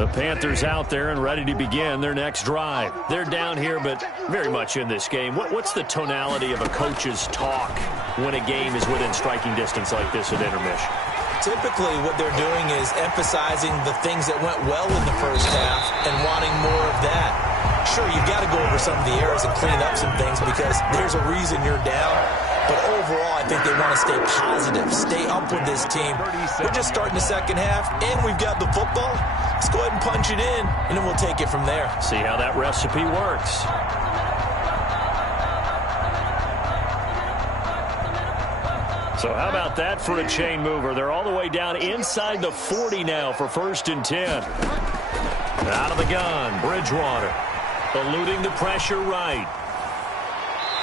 The Panthers out there and ready to begin their next drive. They're down here, but very much in this game. What's the tonality of a coach's talk when a game is within striking distance like this at intermission? Typically, what they're doing is emphasizing the things that went well in the first half and wanting more of that. Sure, you've got to go over some of the errors and clean up some things because there's a reason you're down. But overall, I think they want to stay positive, stay up with this team. We're just starting the second half, and we've got the football. Let's go ahead and punch it in, and then we'll take it from there. See how that recipe works. So how about that for a chain mover? They're all the way down inside the 40 now for 1st and 10. Out of the gun, Bridgewater. Eluding the pressure right.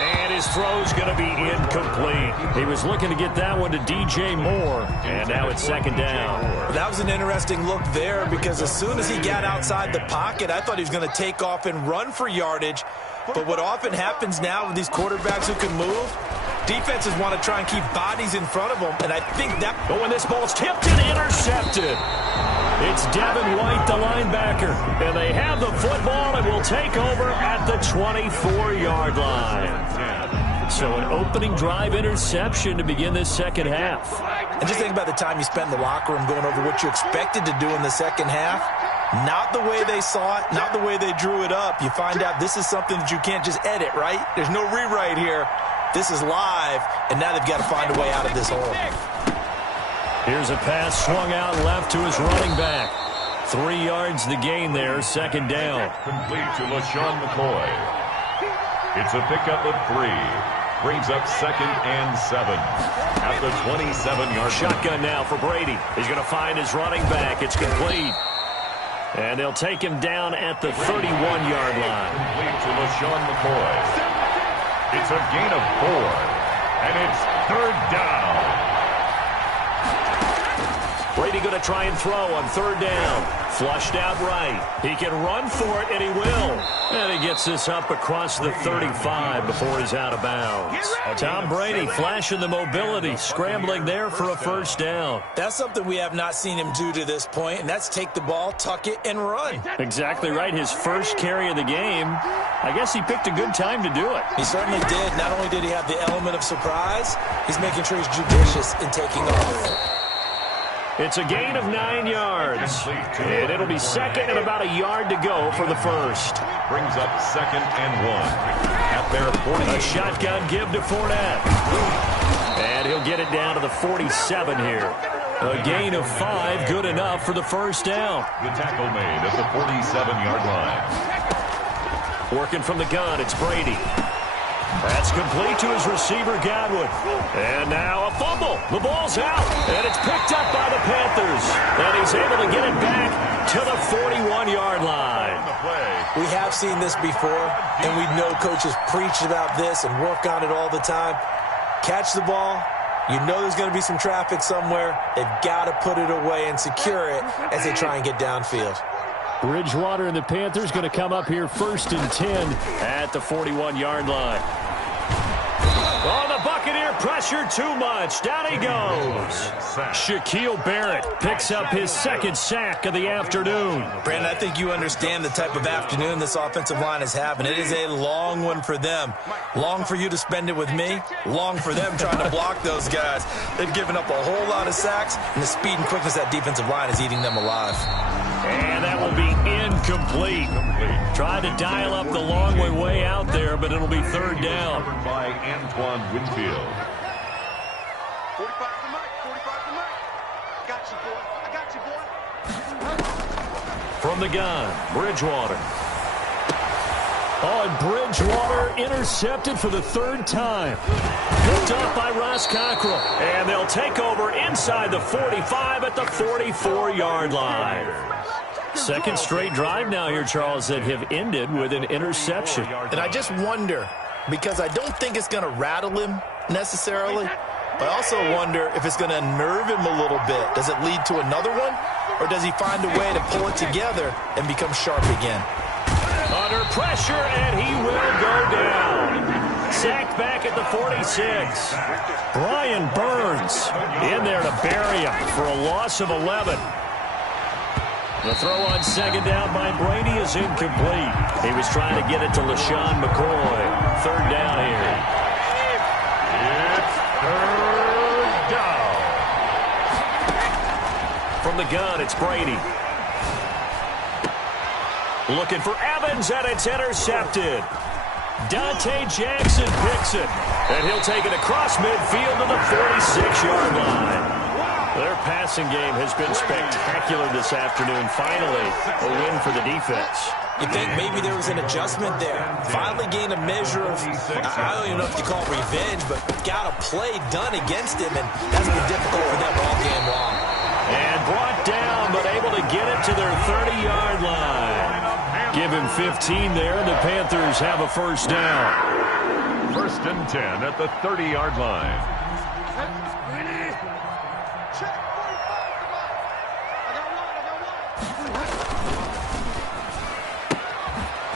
And his throw's going to be incomplete. He was looking to get that one to DJ Moore, and now it's 2nd down. That was an interesting look there because as soon as he got outside the pocket, I thought he was going to take off and run for yardage. But what often happens now with these quarterbacks who can move, defenses want to try and keep bodies in front of them, and I think that... But when this ball's tipped and intercepted, it's Devin White, the linebacker, and they have the football and will take over at the 24-yard line. So an opening drive interception to begin this second half. And just think about the time you spent in the locker room going over what you expected to do in the second half. Not the way they saw it, not the way they drew it up. You find out this is something that you can't just edit, right? There's no rewrite here. This is live, and now they've got to find a way out of this hole. Here's a pass swung out left to his running back. 3 yards the gain there, 2nd down. Complete to LaShawn McCoy. It's a pickup of 3. Brings up 2nd and 7 at the 27-yard. Shotgun now for Brady. He's going to find his running back. It's complete. And they'll take him down at the 31-yard line. Complete to LaShawn McCoy. It's a gain of 4, and it's 3rd down. Brady going to try and throw on 3rd down. Flushed out right. He can run for it, and he will. And he gets this up across the 35 before he's out of bounds. Tom Brady flashing the mobility, scrambling there for a 1st down. That's something we have not seen him do to this point, and that's take the ball, tuck it, and run. Exactly right. His first carry of the game. I guess he picked a good time to do it. He certainly did. Not only did he have the element of surprise, he's making sure he's judicious in taking off. It's a gain of 9 yards. And it'll be 2nd and about a yard to go for the 1st. Brings up 2nd and 1. At their 40. A shotgun give to Fournette. And he'll get it down to the 47 here. A gain of 5, good enough for the 1st down. The tackle made at the 47-yard line. Working from the gun, it's Brady. That's complete to his receiver, Godwin. And now a fumble. The ball's out, and it's picked up by the Panthers. And he's able to get it back to the 41-yard line. We have seen this before, and we know coaches preach about this and work on it all the time. Catch the ball. You know there's going to be some traffic somewhere. They've got to put it away and secure it as they try and get downfield. Bridgewater and the Panthers going to come up here 1st and 10 at the 41-yard line. Oh, the Buccaneer pressure too much. Down he goes. Shaquille Barrett picks up his 2nd sack of the afternoon. Brandon, I think you understand the type of afternoon this offensive line is having. It is a long one for them. Long for you to spend it with me. Long for them trying to block those guys. They've given up a whole lot of sacks, and the speed and quickness of that defensive line is eating them alive. And that will be incomplete. Tried to dial up the long way out there, but it'll be 3rd down. By Antoine Winfield. 45 to Mike. 45 to Mike. I got you, boy. I got you, boy. From the gun, Bridgewater. Oh, and Bridgewater intercepted for the 3rd time. Picked up by Ross Cockrell. And they'll take over inside the 45 at the 44-yard line. 2nd straight drive now here, Charles, that have ended with an interception. And I just wonder, because I don't think it's going to rattle him necessarily, but I also wonder if it's going to unnerve him a little bit. Does it lead to another one, or does he find a way to pull it together and become sharp again? Under pressure, and he will go down. Sacked back at the 46. Brian Burns in there to bury him for a loss of 11. The throw on second down by Brady is incomplete. He was trying to get it to LaShawn McCoy. Third down here. It's third down. From the gun, it's Brady. Looking for Evans, and it's intercepted. Dante Jackson picks it, and he'll take it across midfield to the 46-yard line. Their passing game has been spectacular this afternoon. Finally, a win for the defense. You think maybe there was an adjustment there. Finally gained a measure of, I don't even know if you call it revenge, but got a play done against him, and that's been difficult for them all game long. And brought down, but able to get it to their 30-yard line. Give him 15 there, and the Panthers have a first down. 1st and 10 at the 30-yard line.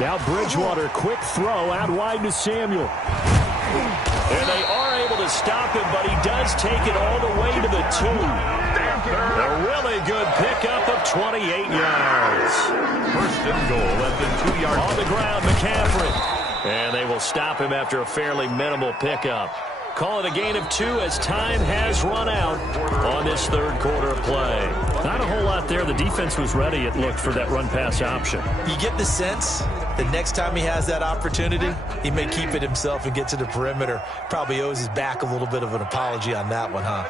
Now Bridgewater, quick throw out wide to Samuel. And they are able to stop him, but he does take it all the way to the 2. A really good pickup of 28 yards. 1st and goal at the 2-yard line. On the ground, McCaffrey. And they will stop him after a fairly minimal pickup. Call it a gain of 2 as time has run out on this third quarter of play. Not a whole lot there. The defense was ready, it looked, for that run-pass option. You get the sense the next time he has that opportunity, he may keep it himself and get to the perimeter. Probably owes his back a little bit of an apology on that one, huh?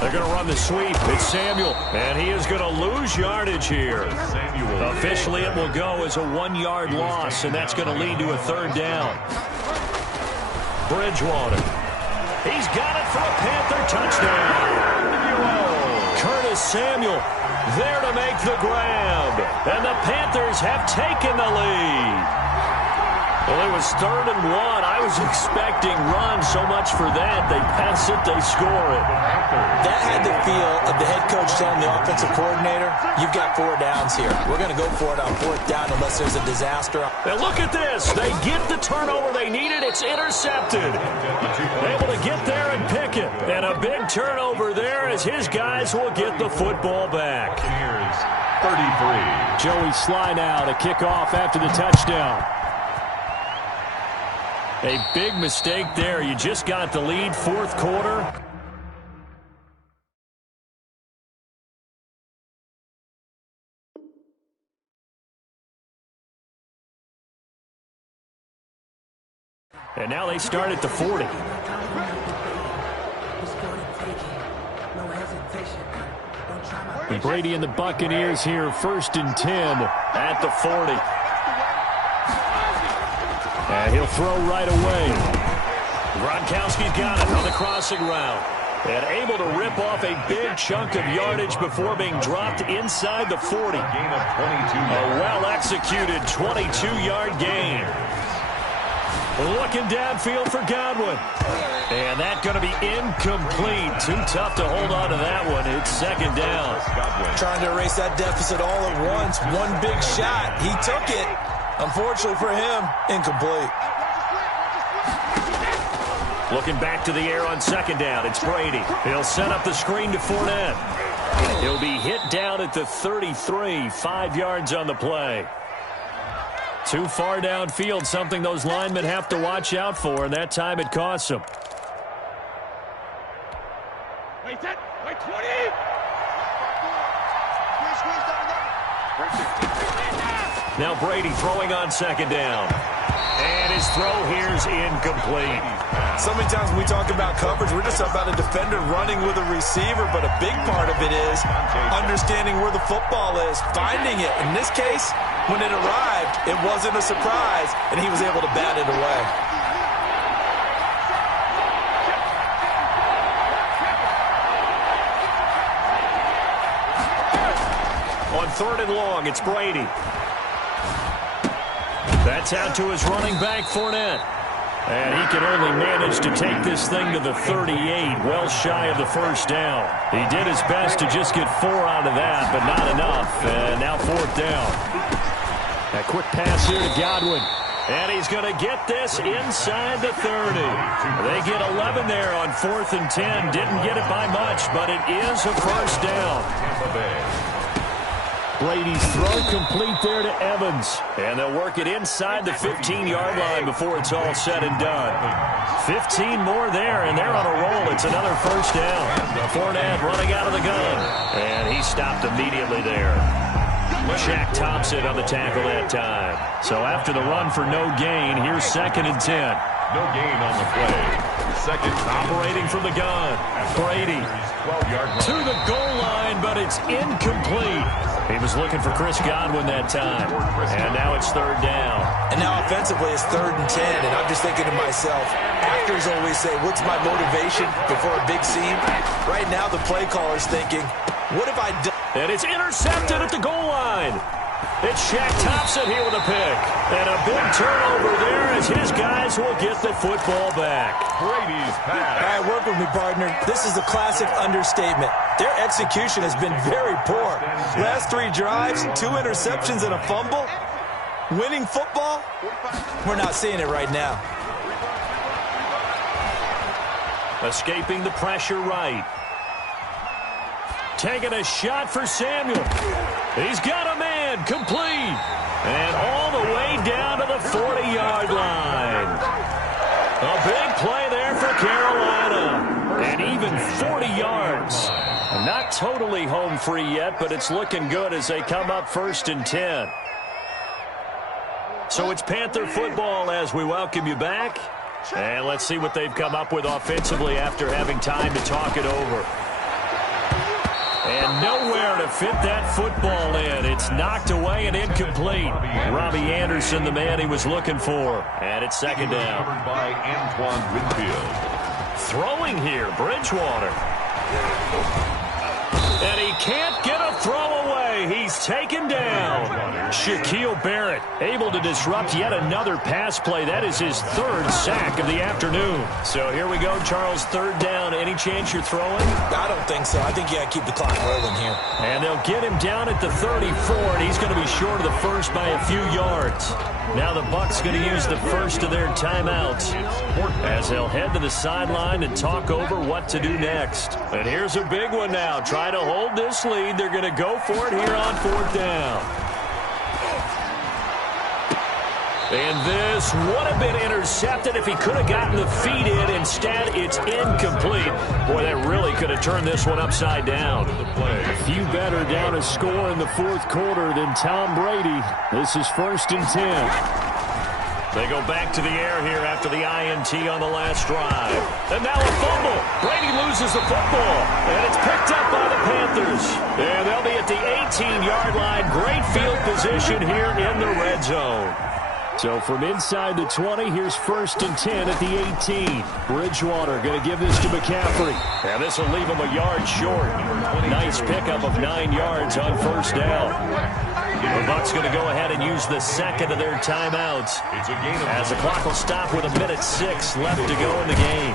They're going to run the sweep. It's Samuel, and he is going to lose yardage here. Officially, it will go as a 1-yard loss, and that's going to lead to a third down. Bridgewater. He's got it for a Panther touchdown. Curtis Samuel there to make the grab. And the Panthers have taken the lead. Well, it was 3rd and 1. I was expecting run, so much for that. They pass it, they score it. That had the feel of the head coach telling the offensive coordinator, you've got 4 downs here. We're going to go for it on 4th down unless there's a disaster. And look at this. They get the turnover they needed. It's intercepted. Able to get there and pick it. And a big turnover there as his guys will get the football back. Here's 33. Joey Sly now to kick off after the touchdown. A big mistake there. You just got the lead, 4th quarter. And now they start at the 40. And Brady and the Buccaneers here, 1st and 10 at the 40. And he'll throw right away. Gronkowski's got it on the crossing route. And able to rip off a big chunk of yardage before being dropped inside the 40. Gain of 22 A yards. well-executed 22-yard gain. Looking downfield for Godwin. And that's going to be incomplete. Too tough to hold on to that one. It's 2nd down. Trying to erase that deficit all at once. One big shot. He took it. Unfortunately for him, incomplete. Looking back to the air on 2nd down. It's Brady. He'll set up the screen to Fournette. He'll be hit down at the 33, 5 yards on the play. Too far downfield, something those linemen have to watch out for, and that time it costs them. Wait, 20! Now Brady throwing on 2nd down. And his throw here is incomplete. So many times when we talk about coverage, we're just about a defender running with a receiver, but a big part of it is understanding where the football is, finding it. In this case, when it arrived, it wasn't a surprise, and he was able to bat it away. On 3rd and long, it's Brady. That's out to his running back, Fournette. And he can only manage to take this thing to the 38, well shy of the first down. He did his best to just get 4 out of that, but not enough. And now 4th down. A quick pass here to Godwin. And he's going to get this inside the 30. They get 11 there on 4th and 10. Didn't get it by much, but it is a first down. Tampa Bay. Brady's throw complete there to Evans. And they'll work it inside the 15-yard line before it's all said and done. 15 more there, and they're on a roll. It's another first down. Fournette running out of the gun. And he stopped immediately there. Shaq Thompson on the tackle that time. So after the run for no gain, here's 2nd and 10. No gain on the play. Second operating from the gun. Brady to the goal line, but it's incomplete. He was looking for Chris Godwin that time. And now it's 3rd down. And now offensively it's 3rd and 10. And I'm just thinking to myself, actors always say, what's my motivation before a big scene? Right now the play caller's thinking, what have I done? And it's intercepted at the goal line. It's Shaq Thompson here with a pick. And a big turnover there as his guys will get the football back. Brady's pass. All right, work with me, partner. This is a classic understatement. Their execution has been very poor. Last 3 drives, 2 interceptions and a fumble. Winning football? We're not seeing it right now. Escaping the pressure right. Taking a shot for Samuel. He's got a man, complete. And all the way down to the 40-yard line. A big play there for Carolina. And even 40 yards. Not totally home free yet, but it's looking good as they come up 1st and 10. So it's Panther football as we welcome you back. And let's see what they've come up with offensively after having time to talk it over. And nowhere to fit that football in. It's knocked away and incomplete. Robbie Anderson, the man he was looking for. And it's 2nd down. Covered by Antoine Winfield. Throwing here, Bridgewater. And he can't get a throw away. He's taken down. Shaquille Barrett able to disrupt yet another pass play. That is his 3rd sack of the afternoon. So here we go, Charles, 3rd down. Any chance you're throwing? I don't think so. I think you got to keep the clock rolling here. And they'll get him down at the 34, and he's going to be short of the first by a few yards. Now the Bucs going to use the first of their timeouts as they'll head to the sideline and talk over what to do next. And here's a big one now. Try to hold this lead. They're going to go for it here on 4th down. And this would have been intercepted if he could have gotten the feet in. Instead, it's incomplete. Boy, that really could have turned this one upside down. A few better down a score in the 4th quarter than Tom Brady. This is 1st and 10. They go back to the air here after the INT on the last drive. And now a fumble. Brady loses the football. And it's picked up by the Panthers. And they'll be at the 18-yard line. Great field position here in the red zone. So from inside the 20, here's 1st and 10 at the 18. Bridgewater going to give this to McCaffrey. And this will leave him a yard short. Nice pickup of 9 yards on 1st down. The Bucs going to go ahead and use the 2nd of their timeouts as the clock will stop with 1:06 left to go in the game.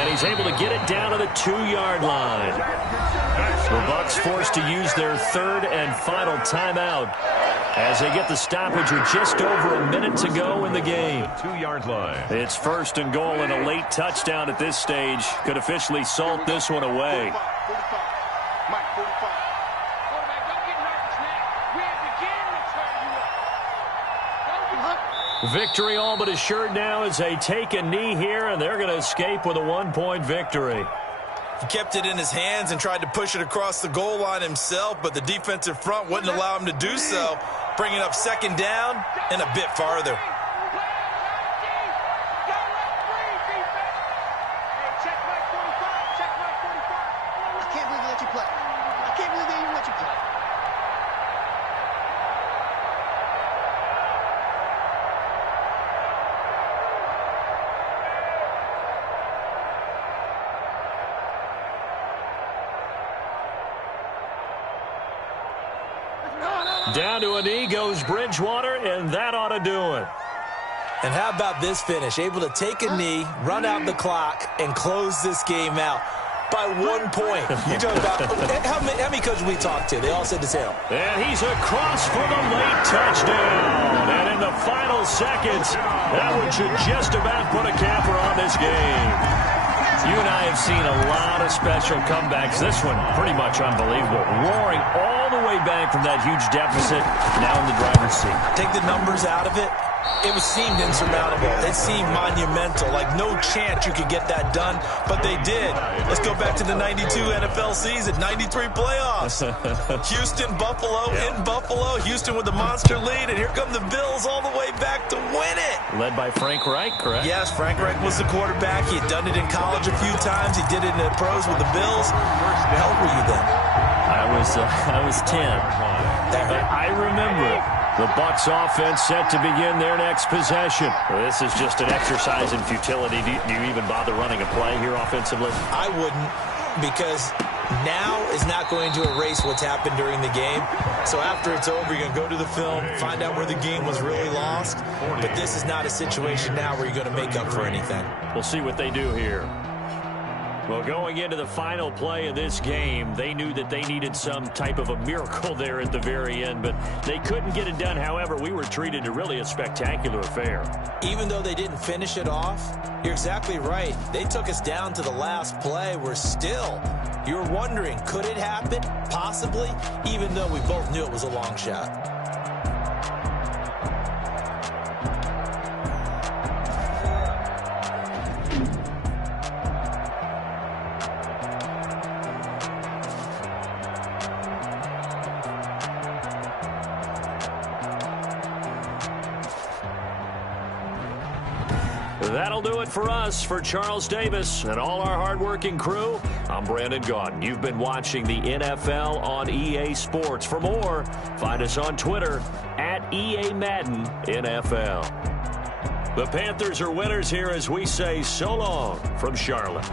And he's able to get it down to the 2-yard line. The Bucs forced to use their 3rd and final timeout as they get the stoppage with just over a minute to go in the game. 2-yard line. It's 1st and goal, and a late touchdown at this stage could officially salt this one away. 45. Mike, 45. Victory all but assured now as they take a knee here, and they're going to escape with a 1-point victory. He kept it in his hands and tried to push it across the goal line himself, but the defensive front wouldn't allow him to do so, bringing up 2nd down and a bit farther. I can't believe they let you play. I can't believe they even let you play. Down to a knee goes Bridgewater, and that ought to do it. And how about this finish? Able to take a knee, run out the clock, and close this game out by 1 point. You talk about how many coaches we talked to? They all said the same. And he's across for the late touchdown. And in the final seconds, that one should just about put a capper on this game. You and I have seen a lot of special comebacks. This one, pretty much unbelievable. Roaring all the way back from that huge deficit, now in the driver's seat. Take the numbers out of it. It seemed insurmountable. It seemed monumental. Like no chance you could get that done, but they did. Let's go back to the 92 NFL season, 93 playoffs. Houston, Buffalo, in Buffalo. Houston with the monster lead, and here come the Bills all the way back to win it. Led by Frank Reich, correct? Yes, Frank Reich was the quarterback. He had done it in college a few times. He did it in the pros with the Bills. How old were you then? I was 10. I remember the Bucs offense set to begin their next possession. This is just an exercise in futility. Do you even bother running a play here offensively? I wouldn't, because now is not going to erase what's happened during the game. So after it's over, you're going to go to the film, find out where the game was really lost. But this is not a situation now where you're going to make up for anything. We'll see what they do here. Well, going into the final play of this game, they knew that they needed some type of a miracle there at the very end, but they couldn't get it done. However, we were treated to really a spectacular affair. Even though they didn't finish it off, you're exactly right. They took us down to the last play. We're still, you were wondering, could it happen? Possibly, even though we both knew it was a long shot. That'll do it for us. For Charles Davis and all our hardworking crew, I'm Brandon Gaudin. You've been watching the NFL on EA Sports. For more, find us on Twitter at EA Madden NFL. The Panthers are winners here as we say so long from Charlotte.